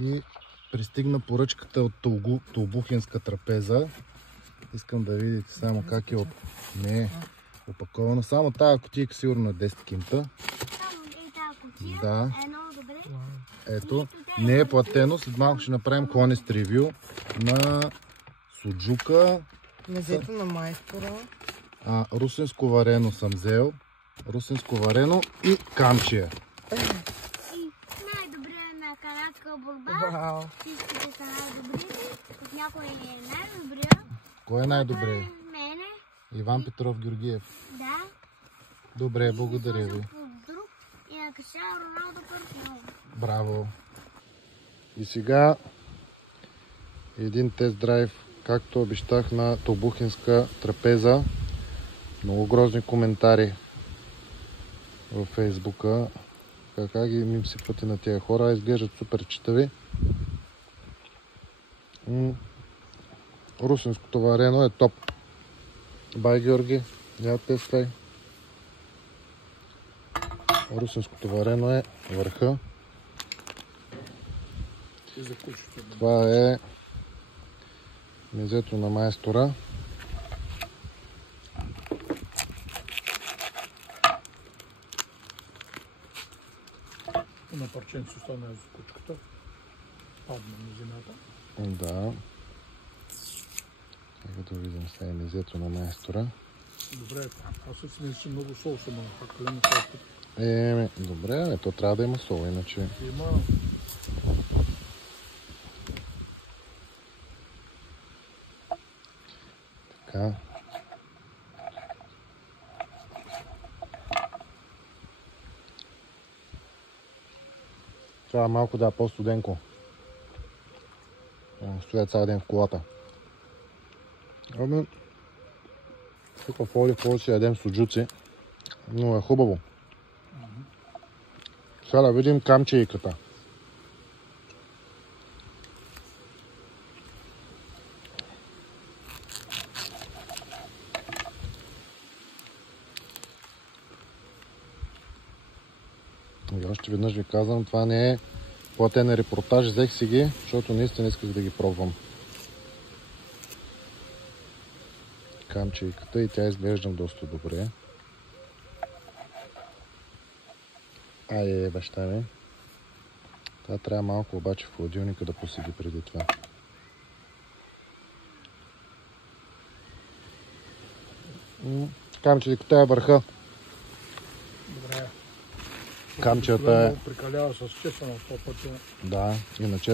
И пристигна поръчката от Толбухинска трапеза. Искам да видите само как е опаковано. Само тази кутийка сигурно е 10 кинта. Само и тази кутия Да. е много добре. Ето, не е платено. След малко ще направим honest ревю на суджука. Мезето на майстора. Русинско варено съм взел. Русинско варено и камчия. И най-добре на канадска борба. Вау. Всичките са най-добри. От някой е най-добрия. Кой е най-добре? Мене. Иван Петров Георгиев. Да. Добре, благодаря ви. Друг и на Криштиано Роналдо партньор. Браво! И сега един тест драйв, както обещах, на Толбухинска трапеза. Много грозни коментари във Фейсбука. Как ги им сипвате на тия хора, изглеждат супер читави. Русинското варено е топ. Бай, Георги, я тестай. Русинското варено е върха. Това е мезето на майстора. На парченци остана за кучката. Падна на земята. Да. Нека да видим сега мезето на майстора. Добре, аз си мисля, че много сол ще мога. Как не Добре, то трябва да има сол, иначе... Има. Така. Трябва малко да е по-студенко. Стоя цял ден в колата. Тук в си ядем суджуци, но е хубаво. Сега да видим камчийката. И още веднъж ви казвам, това не е платен репортаж, взех си ги, защото наистина исках да ги пробвам. Камчийката и тя изглежда доста добре. Баща ми. Това трябва малко обаче в хладилника да посиди преди това. Камчийката е върха. Добре. Камчията е... Прикалява с чесън от това пътя. Да, иначе